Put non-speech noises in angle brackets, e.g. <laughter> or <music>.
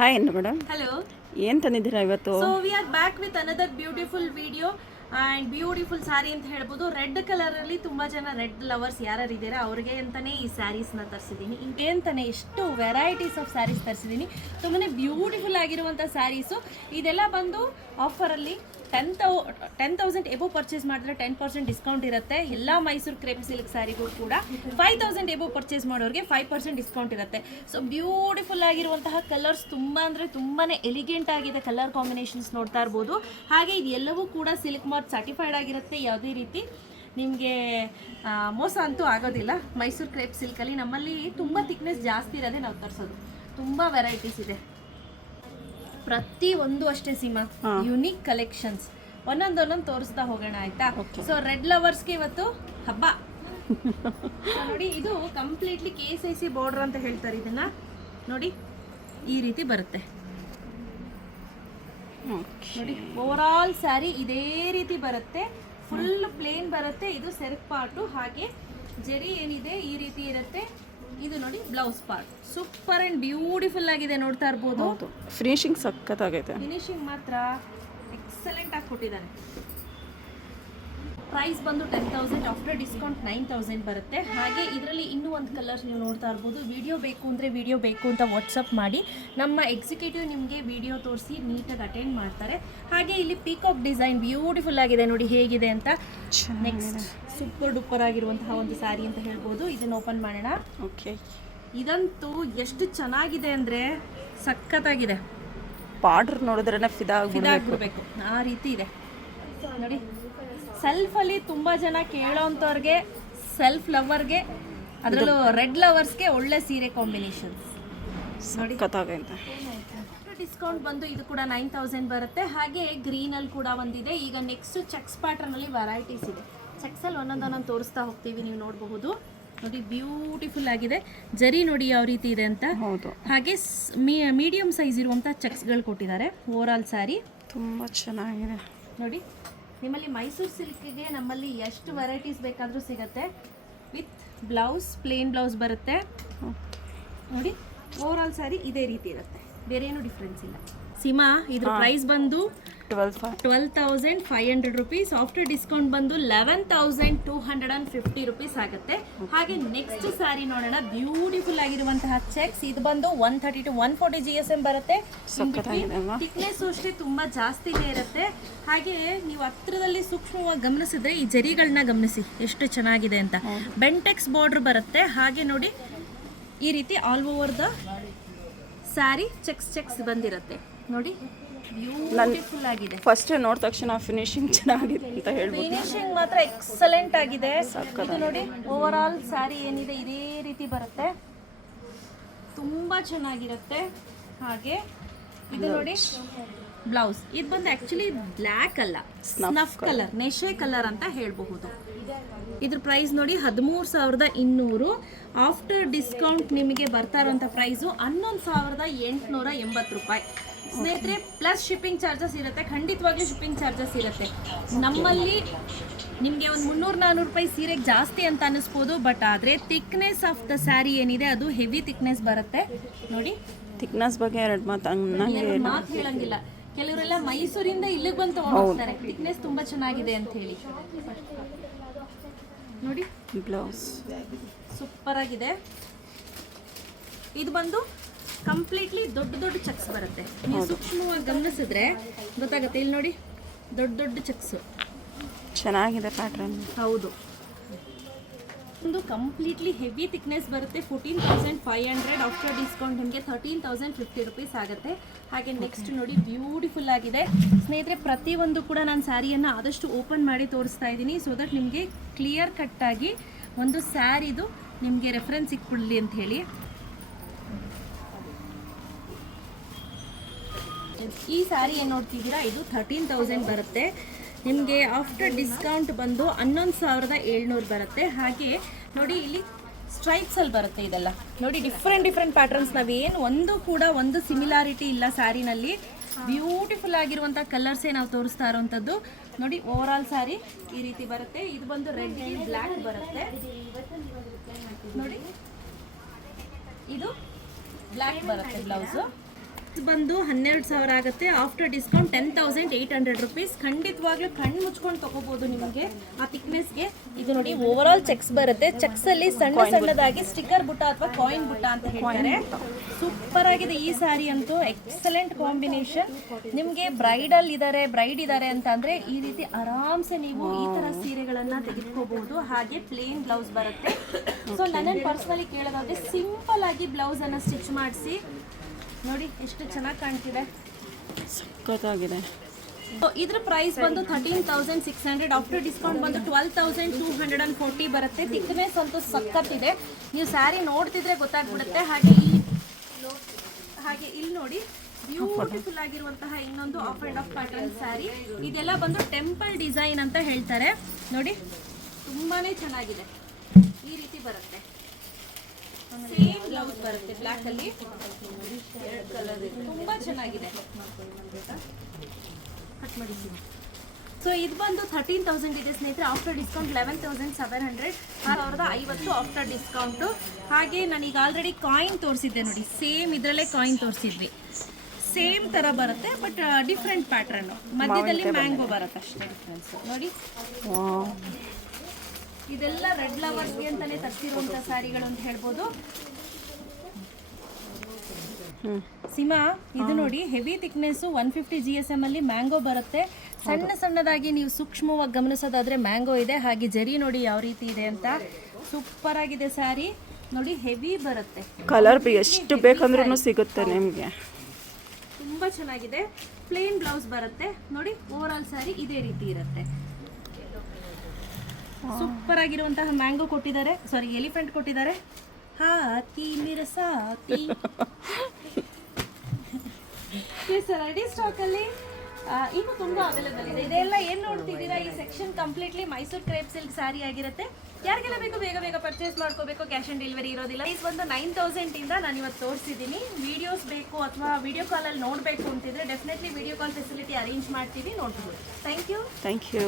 Hi ಏನು madam hello ಏನು ತಂದಿದ್ದೀರಾ ಇವತ್ತು? So we are back with another beautiful video and beautiful sari ಅಂತ ಹೇಳ್ಬೋದು. ರೆಡ್ ಕಲರಲ್ಲಿ ಅಲ್ಲಿ ತುಂಬಾ ಜನ ರೆಡ್ ಲವರ್ಸ್ ಯಾರ್ಯಾರು ಇದ್ದೀರಾ ಅವ್ರಿಗೆ ಅಂತಾನೆ ಈ ಸ್ಯಾರೀಸ್ನ ನ ತರಿಸಿದ್ದೀನಿ. ಹಿಂಗೆ ಅಂತಾನೆ ಎಷ್ಟು ವೆರೈಟೀಸ್ ಆಫ್ ಸ್ಯಾರೀಸ್ ತರಿಸಿದ್ದೀನಿ. ತುಂಬಾನೇ ಬ್ಯೂಟಿಫುಲ್ ಆಗಿರುವಂಥ ಸ್ಯಾರೀಸು ಇದೆಲ್ಲ ಬಂದು ಆಫರ್ ಅಲ್ಲಿ ten thou ten thousand above purchase ಮಾಡಿದ್ರೆ ಟೆನ್ ಪರ್ಸೆಂಟ್ ಡಿಸ್ಕೌಂಟ್ ಇರುತ್ತೆ. ಎಲ್ಲ ಮೈಸೂರು ಕ್ರೇಪ್ ಸಿಲ್ಕ್ ಸ್ಯಾರಿಗೂ ಕೂಡ ಫೈವ್ ತೌಸಂಡ್ ಎಬೋ ಪರ್ಚೇಸ್ ಮಾಡೋರಿಗೆ ಫೈವ್ ಪರ್ಸೆಂಟ್ ಡಿಸ್ಕೌಂಟ್ ಇರುತ್ತೆ. ಸೊ ಬ್ಯೂಟಿಫುಲ್ ಆಗಿರುವಂತಹ ಕಲರ್ಸ್ ತುಂಬ ಅಂದರೆ ತುಂಬಾ ಎಲಿಗೆಂಟ್ ಆಗಿದೆ ಕಲರ್ ಕಾಂಬಿನೇಷನ್ಸ್ ನೋಡ್ತಾ ಇರ್ಬೋದು. ಹಾಗೆ ಇದೆಲ್ಲವೂ ಕೂಡ ಸಿಲ್ಕ್ ಮಾರ್ಕ್ ಸರ್ಟಿಫೈಡ್ ಆಗಿರುತ್ತೆ ಯಾವುದೇ ರೀತಿ. ನಿಮಗೆ ಮೋಸ ಅಂತೂ ಆಗೋದಿಲ್ಲ. ಮೈಸೂರು ಕ್ರೇಪ್ ಸಿಲ್ಕಲ್ಲಿ ನಮ್ಮಲ್ಲಿ ತುಂಬ ಥಿಕ್ನೆಸ್ ಜಾಸ್ತಿ ಇರೋದೇ ನಾವು ತರಿಸೋದು. ತುಂಬ ವೆರೈಟೀಸ್ ಇದೆ. ಪ್ರತಿ ಒಂದು ಅಷ್ಟೇ ಸೀಮಾ ಯುನಿಕ್ ಕಲೆಕ್ಷನ್ಸ್ ಒಂದೊಂದೊಂದೊಂದು ತೋರಿಸ್ತಾ ಹೋಗೋಣ ಆಯ್ತಾ? ಸೊ ರೆಡ್ ಲವರ್ಸ್ಗೆ ಇವತ್ತು ಹಬ್ಬ. ನೋಡಿ ಇದು completely K S I C border ಅಂತ ಹೇಳ್ತಾರೆ ಇದನ್ನ. ನೋಡಿ ಈ ರೀತಿ ಬರುತ್ತೆ. ನೋಡಿ ಓವರ್ ಆಲ್ ಸ್ಯಾರಿ ಇದೇ ರೀತಿ ಬರುತ್ತೆ. ಫುಲ್ ಪ್ಲೇನ್ ಬರುತ್ತೆ. ಇದು ಸೆರ್ಕ್ ಪಾರ್ಟು ಹಾಗೆ ಜರಿ ಏನಿದೆ ಈ ರೀತಿ ಇರುತ್ತೆ. ಇದು ನೋಡಿ blouse part super and beautiful ಆಗಿದೆ ನೋಡ್ತಾ ಇರ್ಬೋದು. ಫಿನಿಶಿಂಗ್ ಸಖತ್ತಾಗೈತೆ. ಫಿನಿಶಿಂಗ್ ಮಾತ್ರ ಎಕ್ಸಲೆಂಟ್ ಆಗಿ ಕೊಟ್ಟಿದ್ದಾನೆ. ಪ್ರೈಸ್ ಬಂದು ten thousand after discount nine thousand ಬರುತ್ತೆ. ಹಾಗೆ ಇದರಲ್ಲಿ ಇನ್ನೂ ಒಂದು ಕಲರ್ಸ್ ನೀವು ನೋಡ್ತಾ ಇರ್ಬೋದು. ವಿಡಿಯೋ ಬೇಕು ಅಂದರೆ ವಿಡಿಯೋ ಬೇಕು ಅಂತ ವಾಟ್ಸಪ್ ಮಾಡಿ. ನಮ್ಮ ಎಕ್ಸಿಕ್ಯೂಟಿವ್ ನಿಮಗೆ ವಿಡಿಯೋ ತೋರಿಸಿ ನೀಟಾಗಿ ಅಟೆಂಡ್ ಮಾಡ್ತಾರೆ. ಹಾಗೆ ಇಲ್ಲಿ ಪೀಕಾಕ್ ಡಿಸೈನ್ ಬ್ಯೂಟಿಫುಲ್ ಆಗಿದೆ ನೋಡಿ ಹೇಗಿದೆ ಅಂತ. ನೆಕ್ಸ್ಟ್ ಸೂಪರ್ ಡೂಪರ್ ಆಗಿರುವಂತಹ ಒಂದು ಸ್ಯಾರಿ ಅಂತ ಹೇಳ್ಬೋದು. ಇದನ್ನು ಓಪನ್ ಮಾಡೋಣ. ಓಕೆ ಇದಂತೂ ಎಷ್ಟು ಚೆನ್ನಾಗಿದೆ ಅಂದರೆ ಸಖತ್ತಾಗಿದೆ. ಬಾರ್ಡ್ರ್ ನೋಡಿದ್ರೆ ಫಿದಾ ಫಿದಾ ಆ ರೀತಿ ಇದೆ. ನೋಡಿ. ಸೆಲ್ಫಲ್ಲಿ ತುಂಬ ಜನ ಕೇಳೋಂಥವ್ರಿಗೆ ಸೆಲ್ಫ್ ಲವರ್ಗೆ ಅದರಲ್ಲೂ ರೆಡ್ ಲವರ್ಸ್ಗೆ ಒಳ್ಳೆ ಸೀರೆ ಕಾಂಬಿನೇಷನ್ಸ್ ಸಖತ್ತಾಗೈತೆ. ಡಿಸ್ಕೌಂಟ್ ಬಂದು ಇದು ಕೂಡ ನೈನ್ ತೌಸಂಡ್ ಬರುತ್ತೆ. ಹಾಗೆ ಗ್ರೀನಲ್ಲಿ ಕೂಡ ಒಂದಿದೆ. ಈಗ ನೆಕ್ಸ್ಟ್ ಚೆಕ್ಸ್ ಪ್ಯಾಟರ್ನಲ್ಲಿ ವೆರೈಟೀಸ್ ಇದೆ. ಚೆಕ್ಸಲ್ಲಿ ಒಂದೊಂದೊಂದೊಂದು ತೋರಿಸ್ತಾ ಹೋಗ್ತೀವಿ ನೀವು ನೋಡಬಹುದು. ನೋಡಿ ಬ್ಯೂಟಿಫುಲ್ ಆಗಿದೆ. ಜರಿ ನೋಡಿ ಯಾವ ರೀತಿ ಇದೆ ಅಂತ. ಹೌದು. ಹಾಗೆ ಮೀಡಿಯಂ ಸೈಜ್ ಇರುವಂಥ ಚೆಕ್ಸ್ಗಳು ಕೊಟ್ಟಿದ್ದಾರೆ. ಓವರ್ ಆಲ್ ಸ್ಯಾರಿ ತುಂಬ ಚೆನ್ನಾಗಿದೆ. ನೋಡಿ. ನಿಮ್ಮಲ್ಲಿ ಮೈಸೂರು ಸಿಲ್ಕ್ಗೆ ನಮ್ಮಲ್ಲಿ ಎಷ್ಟು ವೆರೈಟೀಸ್ ಬೇಕಾದರೂ ಸಿಗುತ್ತೆ. ವಿತ್ ಬ್ಲೌಸ್ ಪ್ಲೇನ್ ಬ್ಲೌಸ್ ಬರುತ್ತೆ. ನೋಡಿ ಓವರ್ ಆಲ್ ಸ್ಯಾರಿ ಇದೇ ರೀತಿ ಇರುತ್ತೆ. ಬೇರೆ ಏನು ಡಿಫ್ರೆನ್ಸ್ ಇಲ್ಲ. ಸಿಮಾ ಇದ್ರ ಪ್ರೈಸ್ ಬಂದು twelve twelve thousand five hundred rupees after discount ಬಂದು eleven thousand two hundred and fifty rupees ಆಗುತ್ತೆ. ಹಾಗೆ ನೆಕ್ಸ್ಟ್ ಸಾರಿ ನೋಡೋಣ. ಬ್ಯೂಟಿಫುಲ್ ಆಗಿರುವಂತಹ ಚೆಕ್ಸ್ ಇದು ಬಂದು one thirty to one forty G S M ಬರುತ್ತೆ. ಥಿಕ್ನೆಸ್ ಅಷ್ಟೇ ತುಂಬಾ ಜಾಸ್ತಿನೇ ಇರುತ್ತೆ. ಹಾಗೆ ನೀವು ಹತ್ರದಲ್ಲಿ ಸೂಕ್ಷ್ಮವಾಗಿ ಗಮನಿಸಿದ್ರೆ ಈ ಜರಿಗಳನ್ನ ಗಮನಿಸಿ. ಎಷ್ಟು ಚೆನ್ನಾಗಿದೆ ಅಂತ. ಬೆಂಟೆಕ್ಸ್ ಬಾರ್ಡರ್ ಬರುತ್ತೆ. ಹಾಗೆ ನೋಡಿ ಈ ರೀತಿ all over the sari checks checks ಬಂದಿರುತ್ತೆ. ನೋಡಿ. ಆಗಿದೆ. ಫಸ್ಟ್ ನೋಡಿದ ತಕ್ಷಣ ಫಿನಿಶಿಂಗ್ ಚೆನ್ನಾಗಿದೆ ಅಂತ ಹೇಳ್ಬೋದು. ಫಿನಿಶಿಂಗ್ ಮಾತ್ರ ಎಕ್ಸಲೆಂಟ್ ಆಗಿದೆ. ಇದು ನೋಡಿ ಓವರ್ ಆಲ್ ಸ್ಯಾರಿ ಏನಿದೆ ಇದೇ ರೀತಿ ಬರುತ್ತೆ. ತುಂಬಾ ಚೆನ್ನಾಗಿರುತ್ತೆ. ಹಾಗೆ ಇದು ನೋಡಿ ಬ್ಲೌಸ್ ಇದು ಬಂದು ಆಕ್ಚುಲಿ ಬ್ಲ್ಯಾಕ್ ಅಲ್ಲ ಸ್ನಫ್ ಕಲರ್ ನೆಶೆ ಕಲರ್ ಅಂತ ಹೇಳಬಹುದು. ಇದ್ರ ಪ್ರೈಸ್ ನೋಡಿ ಹದಿಮೂರು ಸಾವಿರದ ಇನ್ನೂರು. ಆಫ್ಟರ್ ಡಿಸ್ಕೌಂಟ್ ನಿಮಗೆ ಬರ್ತಾ ಇರೋಂಥ ಪ್ರೈಸು ಹನ್ನೊಂದು ಸಾವಿರದ ಎಂಟುನೂರ ಎಂಬತ್ತು ರೂಪಾಯಿ. ಸ್ನೇಹಿತರೆ ಪ್ಲಸ್ ಶಿಪ್ಪಿಂಗ್ ಚಾರ್ಜಸ್ ಇರುತ್ತೆ. ಖಂಡಿತವಾಗ್ಲೂ ಶಿಪ್ಪಿಂಗ್ ಚಾರ್ಜಸ್ ಇರುತ್ತೆ. ನಮ್ಮಲ್ಲಿ ನಿಮಗೆ ಒಂದು ಮುನ್ನೂರು ನಾನ್ನೂರು ರೂಪಾಯಿ ಸೀರೆಗೆ ಜಾಸ್ತಿ ಅಂತ ಅನ್ನಿಸ್ಬೋದು ಬಟ್ ಆದರೆ ಥಿಕ್ನೆಸ್ ಆಫ್ ದ ಸ್ಯಾರಿ ಏನಿದೆ ಅದು ಹೆವಿ ಥಿಕ್ನೆಸ್ ಬರುತ್ತೆ. ನೋಡಿ. ಥಿಕ್ನೆಸ್ ಬಗ್ಗೆ ಎರಡು ಮಾತು ಮಾತು ಹೇಳಂಗಿಲ್ಲ. ಕೆಲವರೆಲ್ಲ ಮೈಸೂರಿಂದ ಇಲ್ಲಿಗೆ ಬಂದು ತಗೊಂಡೋಗ್ತಾರೆ ಥಿಕ್ನೆಸ್ ತುಂಬಾ ಚೆನ್ನಾಗಿದೆ ಅಂತ ಹೇಳಿ. ನೋಡಿ. ಬ್ಲೌಸ್ ಸೂಪರ್ ಆಗಿದೆ. ಇದು ಬಂದು ಕಂಪ್ಲೀಟ್ಲಿ ದೊಡ್ಡ ದೊಡ್ಡ ಚಕ್ಸ್ ಬರುತ್ತೆ. ನೀವು ಸೂಕ್ಷ್ಮವಾಗಿ ಗಮನಿಸಿದ್ರೆ ಗೊತ್ತಾಗುತ್ತೆ. ಇಲ್ಲಿ ನೋಡಿ ದೊಡ್ಡ ದೊಡ್ಡ ಚಕ್ಸು ಚೆನ್ನಾಗಿದೆ ಪ್ಯಾಟ್ರನ್ ಹೌದು. ಒಂದು ಕಂಪ್ಲೀಟ್ಲಿ ಹೆವಿ ತಿಕ್ನೆಸ್ ಬರುತ್ತೆ. Fourteen thousand five hundred after discount ನಿಮಗೆ ತರ್ಟೀನ್ ತೌಸಂಡ್ ಫಿಫ್ಟಿ ರುಪೀಸ್ ಆಗುತ್ತೆ. ಹಾಗೆ ನೆಕ್ಸ್ಟ್ ನೋಡಿ ಬ್ಯೂಟಿಫುಲ್ ಆಗಿದೆ. ಸ್ನೇಹಿತರೆ ಪ್ರತಿಯೊಂದು ಕೂಡ ನಾನು ಸ್ಯಾರಿಯನ್ನು ಆದಷ್ಟು ಓಪನ್ ಮಾಡಿ ತೋರಿಸ್ತಾ ಇದ್ದೀನಿ. ಸೊ ದಟ್ ನಿಮಗೆ ಕ್ಲಿಯರ್ ಕಟ್ಟಾಗಿ ಒಂದು ಸ್ಯಾರಿದು ನಿಮಗೆ ರೆಫರೆನ್ಸ್ ಸಿಕ್ಬಿಡಲಿ ಅಂತ ಹೇಳಿ. ಈ ಸಾರಿ ಏನು ನೋಡ್ತಿದ್ದೀರಾ? ಇದು ಥರ್ಟೀನ್ ತೌಸಂಡ್ ಬರುತ್ತೆ. ನಿಮಗೆ ಆಫ್ಟರ್ ಡಿಸ್ಕೌಂಟ್ ಬಂದು ಹನ್ನೊಂದು ಸಾವಿರದ ಏಳ್ನೂರು ಬರುತ್ತೆ. ಹಾಗೆ ನೋಡಿ ಇಲ್ಲಿ ಸ್ಟ್ರೈಪ್ಸಲ್ಲಿ ಬರುತ್ತೆ ಇದೆಲ್ಲ. ನೋಡಿ ಡಿಫ್ರೆಂಟ್ ಡಿಫ್ರೆಂಟ್ ಪ್ಯಾಟರ್ನ್ಸ್ ಏನು ಒಂದು ಕೂಡ ಒಂದು ಸಿಮಿಲಾರಿಟಿ ಇಲ್ಲ ಸ್ಯಾರಿನಲ್ಲಿ ಬ್ಯೂಟಿಫುಲ್ ಆಗಿರುವಂಥ ಕಲರ್ಸೇ ನಾವು ತೋರಿಸ್ತಾ ಇರೋವಂಥದ್ದು. ನೋಡಿ ಓವರ್ ಆಲ್ ಸ್ಯಾರಿ ಈ ರೀತಿ ಬರುತ್ತೆ. ಇದು ಬಂದು ರೆಡ್ ಬ್ಲ್ಯಾಕ್ ಬರುತ್ತೆ. ನೋಡಿ. ಇದು ಬ್ಲ್ಯಾಕ್ ಬರುತ್ತೆ ಬ್ಲೌಸು ಬಂದು ಹನ್ನೆರಡು ಸಾವಿರ ಆಗುತ್ತೆ. After discount ten thousand eight hundred rupees ಖಂಡಿತವಾಗ್ಲೂ ಕಣ್ಣು ಮುಚ್ಕೊಂಡು ತಗೋಬಹುದು ನಿಮಗೆ. ಆ ಥಿಕ್ನೆಸ್ಗೆ ಇದು ನೋಡಿ ಓವರ್ ಆಲ್ ಚೆಕ್ಸ್ ಬರುತ್ತೆ. ಚೆಕ್ಸ್ ಅಲ್ಲಿ ಸಣ್ಣ ಸಣ್ಣದಾಗಿ ಸ್ಟಿಕ್ಕರ್ ಬುಟ್ಟ ಅಥವಾ ಕಾಯಿನ್ ಬುಟ್ಟ ಅಂತ ಹೇಳ್ತಾರೆ. ಸೂಪರ್ ಆಗಿದೆ ಈ ಸಾರಿ ಅಂತೂ. ಎಕ್ಸಲೆಂಟ್ ಕಾಂಬಿನೇಷನ್ ನಿಮಗೆ ಬ್ರೈಡಲ್ ಇದ್ದಾರೆ ಬ್ರೈಡ್ ಇದ್ದಾರೆ ಅಂತ ಅಂದ್ರೆ ಈ ರೀತಿ ಆರಾಮ್ಸೆ ನೀವು ಈ ತರ ಸೀರೆಗಳನ್ನ ತೆಗೆದುಕೋಬಹುದು. ಹಾಗೆ ಪ್ಲೇನ್ ಬ್ಲೌಸ್ ಬರುತ್ತೆ. ಸೊ ನನ್ನ ಪರ್ಸನಲಿ ಕೇಳೋದಾದ್ರೆ ಸಿಂಪಲ್ ಆಗಿ ಬ್ಲೌಸ್ ಅನ್ನ ಸ್ಟಿಚ್ ಮಾಡಿಸಿ. ನೋಡಿ ಎಷ್ಟು ಚೆನ್ನಾಗಿ ಕಾಣ್ತಿದೆ. ಸಕ್ಕತ್ತಾಗಿದೆ ಇದ್ರ ಪ್ರೈಸ್ ಬಂದು thirteen thousand six hundred after discount ಬಂದು twelve thousand two hundred and forty ಬರುತ್ತೆ. ಥಿಕ್ನೆಸ್ ಅಂತೂ ಸಖತ್ತಿದೆ. ನೀವು ಸ್ಯಾರಿ ನೋಡ್ತಿದ್ರೆ ಗೊತ್ತಾಗ್ಬಿಡುತ್ತೆ. ಹಾಗೆ ಈ ಹಾಗೆ ಇಲ್ಲಿ ನೋಡಿ ಬ್ಯೂಟಿಫುಲ್ ಆಗಿರುವಂತಹ ಇನ್ನೊಂದು off and off pattern sari ಇದೆಲ್ಲ ಬಂದು ಟೆಂಪಲ್ ಡಿಸೈನ್ ಅಂತ ಹೇಳ್ತಾರೆ. ನೋಡಿ ತುಂಬಾನೇ ಚೆನ್ನಾಗಿದೆ. ಈ ರೀತಿ ಬರುತ್ತೆ. ಬ್ಲೌಸ್ ಬರುತ್ತೆ. ಬ್ಲ್ಯಾಕ್ ಅಲ್ಲಿ ಕಲರ್ ತುಂಬಾ ಚೆನ್ನಾಗಿದೆ. ಕಟ್ ಮಾಡಿ ಸೊ ಇದು ಬಂದು ಥರ್ಟೀನ್ ತೌಸಂಡ್ ಇದೆ ಸ್ನೇಹಿತರೆ. After discount eleven thousand seven hundred ಸಾವಿರದ ಐವತ್ತು ಆಫ್ಟರ್ ಡಿಸ್ಕೌಂಟು ಹಾಗೆ ನಾನೀಗ ಆಲ್ರೆಡಿ ಕಾಯಿನ್ ತೋರಿಸಿದ್ದೆ ನೋಡಿ. ಸೇಮ್ ಇದರಲ್ಲೇ ಕಾಯಿನ್ ತೋರಿಸಿದ್ವಿ. ಸೇಮ್ ಥರ ಬರುತ್ತೆ ಬಟ್ ಡಿಫ್ರೆಂಟ್ ಪ್ಯಾಟ್ರನ್ನು ಮಧ್ಯದಲ್ಲಿ ಮ್ಯಾಂಗೋ ಬರುತ್ತೆ ಅಷ್ಟೇ ಡಿಫ್ರೆನ್ಸ್ ನೋಡಿ. ಇದೆಲ್ಲ ರೆಡ್ ಲವರ್ಸ್ಗೆ ಅಂತಲೇ ತರಿಸಿರುವಂಥ ಸ್ಯಾರಿಗಳು ಅಂತ ಹೇಳ್ಬೋದು. ಸಿಮಾ ಇದು ನೋಡಿ heavy thickness one fifty G S M ಅಲ್ಲಿ ಮ್ಯಾಂಗೋ ಬರುತ್ತೆ. ಸಣ್ಣ ಸಣ್ಣದಾಗಿ ನೀವು ಸೂಕ್ಷ್ಮವಾಗಿ ಗಮನಿಸೋದಾದ್ರೆ ಮ್ಯಾಂಗೋ ಇದೆ. ಹಾಗೆ ಜರಿ ನೋಡಿ ಯಾವ ರೀತಿ ಇದೆ ಅಂತ. ಸೂಪರ್ ಆಗಿದೆ ಸ್ಯಾರಿ ನೋಡಿ ಹೆವಿ ಬರುತ್ತೆ. ಕಲರ್ ಎಷ್ಟು ಬೇಕಂದ್ರೂ ಸಿಗುತ್ತೆ ನಿಮಗೆ. ತುಂಬ ಚೆನ್ನಾಗಿದೆ. ಪ್ಲೇನ್ ಬ್ಲೌಸ್ ಬರುತ್ತೆ. ನೋಡಿ ಓವರ್ ಆಲ್ ಸ್ಯಾರಿ ಇದೇ ರೀತಿ ಇರುತ್ತೆ. ಸೂಪರ್ ಆಗಿರುವಂತಹ ಮ್ಯಾಂಗೋ ಕೊಟ್ಟಿದ್ದಾರೆ. ಸಾರಿ ಎಲಿಫೆಂಟ್ ಕೊಟ್ಟಿದ್ದಾರೆ. ಹಾತಿ ಮಿರಸಾತಿ. <laughs> ಸರ್ ರೆಡಿ ಸ್ಟಾಕಲ್ಲಿ ಇನ್ನು ತುಂಬಾ ಅವೈಲೇಬಲ್ ಇದೆ. ಇದೆಲ್ಲ ಏನು ನೋಡ್ತಿದ್ದೀರಾ? ಈ section completely Mysuru crepe silk sari ಆಗಿರುತ್ತೆ. ಯಾರಿಗೆಲ್ಲ ಬೇಕು, ಬೇಗ ಬೇಗ ಪರ್ಚೇಸ್ ಮಾಡ್ಕೋಬೇಕು ಕ್ಯಾಶ್ ಆನ್ ಡೆಲಿವರಿ ಇರೋದಿಲ್ಲ. ಇದು ಒಂದು ನೈನ್ ತೌಸಂಡಿಂದ ನಾನು ಇವತ್ತು ತೋರಿಸಿದ್ದೀನಿ. ವೀಡಿಯೋಸ್ ಬೇಕು ಅಥವಾ ವಿಡಿಯೋ ಕಾಲಲ್ಲಿ ನೋಡಬೇಕು ಅಂತಿದ್ರೆ definitely video call facility arrange ಮಾಡ್ತೀವಿ, ನೋಡ್ಬೋದು. Thank you thank you